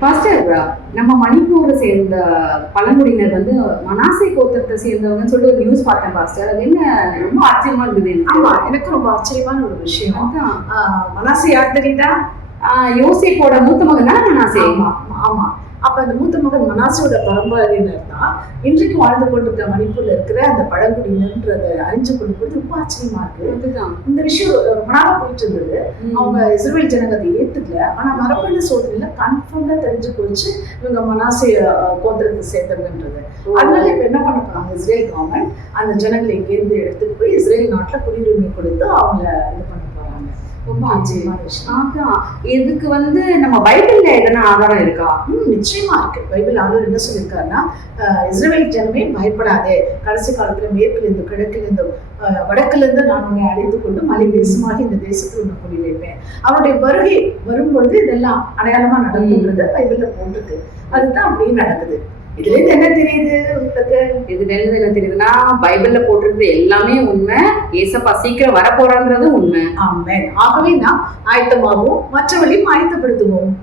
Pastor, நம்ம மணிப்பூரை சேர்ந்த பழங்குடியினர் வந்து மனாசே கோத்திரத்தை சேர்ந்தவங்கன்னு சொல்லிட்டு ஒரு நியூஸ் பார்த்தேன் பாஸ்டர். அது என்ன ரொம்ப ஆச்சரியமா இருக்குது எனக்கு. ஆமா, எனக்கு ரொம்ப ஆச்சரியமான ஒரு விஷயம். மனாசே யார் தெரியுதா? யோசேப்போட மூத்த மகன் தான் மனாசே. ஆமா. அப்ப அந்த மூத்த மகன் மனாசையோட பரம்பரையினர் தான் இன்றைக்கு வாழ்ந்து கொண்டிருக்க மணிப்பூர்ல இருக்கிற அந்த பழங்குடியினர்ன்றதை அறிஞ்சு கொள்ளும்போது ரொம்ப ஆச்சரியமா இருக்கு. இந்த விஷயம் மனாவா போயிட்டு இருந்தது. அவங்க இஸ்ரேல் ஜனங்க அதை ஏத்துக்கல. ஆனா மரபணு சோதனையில கன்ஃபார்ம்டா தெரிஞ்சு போச்சு இவங்க மனாசே கோத்திரத்தை சேர்ந்தவங்கன்றது. அதனால இப்ப என்ன பண்ண போறாங்க, இஸ்ரேல் கவர்மெண்ட் அந்த ஜனங்களை இங்கேருந்து எடுத்துட்டு போய் இஸ்ரேல் நாட்டுல குடியுரிமை கொடுத்து அவங்கள இது பண்ண போறாங்க. ரொம்ப ஆச்சரியமான விஷயம். இதுக்கு வந்து நம்ம பைபிள்ல எதனா ஆதாரம் இருக்கா? நிச்சயமா இருக்கு. பைபிள் ஆண்டவர் என்ன சொல்லியிருக்காருன்னா, இஸ்ரவேல் ஜனமே பயப்படாதே, கடைசி காலத்துல மேற்குல இருந்து கிழக்குல இருந்து வடக்குல இருந்து நான் உன்னை அழைத்து கொண்டு மலை தேசமாக இந்த தேசத்தில் உன்னை குடி வைப்பேன். அவருடைய வருகை வரும்பொழுது இதெல்லாம் அடையாளமா நடக்கும்ன்றது பைபிள்ல போட்டிருக்கு. அதுதான் அப்படியே நடக்குது. இதுல இருந்து என்ன தெரியுது உங்களுக்கு? இதுல இருந்து என்ன தெரியுதுன்னா, பைபிள்ல போட்டிருக்கிறது எல்லாமே உண்மை. ஏசப்பா சீக்கிரம் வரப்போறாங்கிறது உண்மை. ஆமென். ஆகவே நாம் ஆயத்தமாகவும் மற்றவர்களையும் ஆயத்தப்படுத்துவோம்.